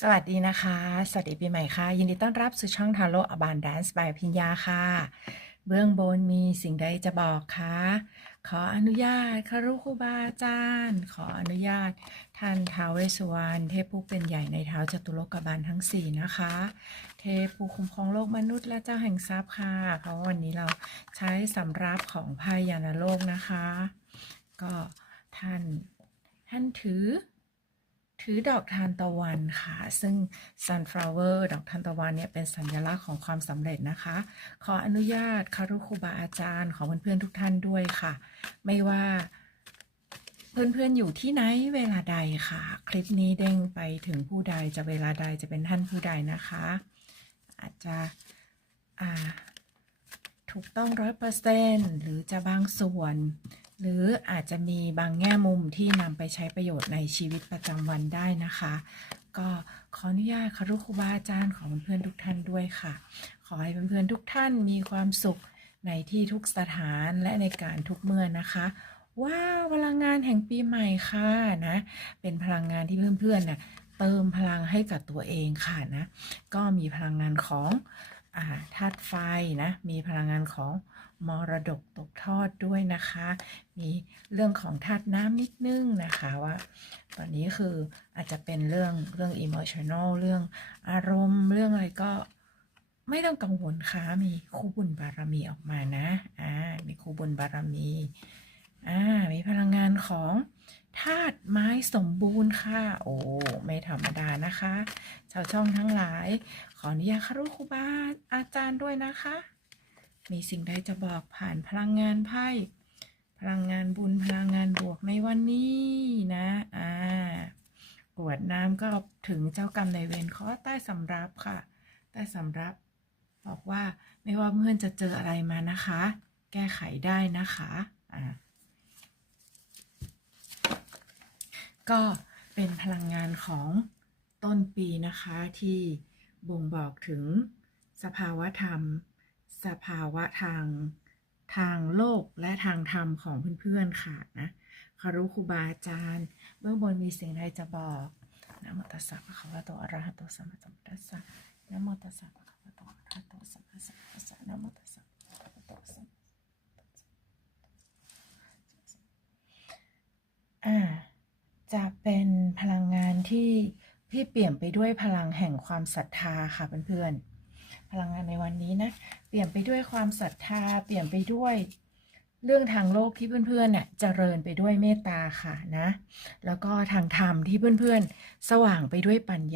สวัสดีนะคะ สวัสดีปีใหม่ค่ะ ยินดีต้อนรับสู่ช่องทาโร่อบานแดนซ์บายพิญญาค่ะ เบื้องบนมีสิ่งใดจะบอกคะ ขออนุญาตคารุครูบาอาจารย์ ขออนุญาตท่านท้าวเวสวรรณเทพผู้เป็นใหญ่ในเท้าจตุโลกบาลทั้ง4นะคะ เทพผู้คุ้มครองโลกมนุษย์และเจ้าแห่งทรัพย์ค่ะ เพราะวันนี้เราใช้สำรับของพายานโลกนะคะ ก็ท่านท่านถือ ถือดอกทานตะวันค่ะ ซึ่ง sunflower ดอกทานตะวันเนี่ยเป็นสัญลักษณ์ของความสำเร็จนะคะ ขออนุญาตคารุครูบาอาจารย์ของเพื่อนๆทุกท่านด้วยค่ะ ไม่ว่าเพื่อนๆ อยู่ที่ไหนเวลาใดค่ะ คลิปนี้เด้งไปถึงผู้ใดจะเวลาใดจะเป็นท่านผู้ใดนะคะ อาจจะถูกต้องร้อยเปอร์เซนต์หรือจะบางส่วน หรืออาจจะมีบางแง่มุมที่นำไปใช้ประโยชน์ในชีวิตประจำวันได้นะคะ ก็ขออนุญาตคารุครูบาอาจารย์ของเพื่อนๆทุกท่านด้วยค่ะ ขอให้เพื่อนๆทุกท่านมีความสุขในที่ทุกสถานและในการทุกเมื่อนะคะว้าวพลังงานแห่งปีใหม่ค่ะนะ เป็นพลังงานที่เพื่อนๆน่ะเติมพลังให้กับตัวเองค่ะนะ ก็มีพลังงานของ ธาตุไฟนะ มีพลังงานของมรดกตกทอดด้วยนะคะ มีเรื่องของธาตุน้ำนิดนึงนะคะว่า ตอนนี้คืออาจจะเป็นเรื่องเรื่อง emotional เรื่องอารมณ์ เรื่องอะไรก็ไม่ต้องกังวลค่ะมีคู่บุญบารมีออกมานะ อ่า มีคู่บุญบารมี อ่า มีพลังงานของธาตุไม้สมบูรณ์ค่ะ โอ้ ไม่ธรรมดานะคะ ชาวช่องทั้งหลาย ออนุญาตคารุครูบาอาจารย์ด้วยนะคะ มีสิ่งใดจะบอกผ่านพลังงานไพ่ พลังงานบุญพลังงานบวกในวันนี้นะ อ่ากวดน้ำก็ถึงเจ้ากรรมในเวรขอใต้สำรับค่ะ ใต้สำรับ บอกว่าไม่ว่าเพื่อนจะเจออะไรมานะคะ แก้ไขได้นะคะ อ่า ก็เป็นพลังงานของต้นปีนะคะที่ บ่งบอกถึงสภาวะธรรม สภาวะทางทางโลกและทางธรรมของเพื่อนๆค่ะนะคารุครูบาอาจารย์ เบื้องบนมีสิ่งใดจะบอกนะมตัสสะภะคะวะโตอะระหะโตสัมมาสัมพุทธัสสะนะมตัสสะภะคะวะโตอะระหะโตสัมมาสัมพุทธัสสะนะมตัสสะภะคะวะโตสัมอ่าจะเป็นพลังงานที่ ที่เปลี่ยนไปด้วยพลังแห่งความศรัทธาค่ะเพื่อนๆ พลังงานในวันนี้นะ เปลี่ยนไปด้วยความศรัทธา เปลี่ยนไปด้วยเรื่องทางโลกที่เพื่อนๆเนี่ยเจริญไปด้วยเมตตาค่ะนะ แล้วก็ทางธรรมที่เพื่อนๆ สว่างไปด้วยปัญญา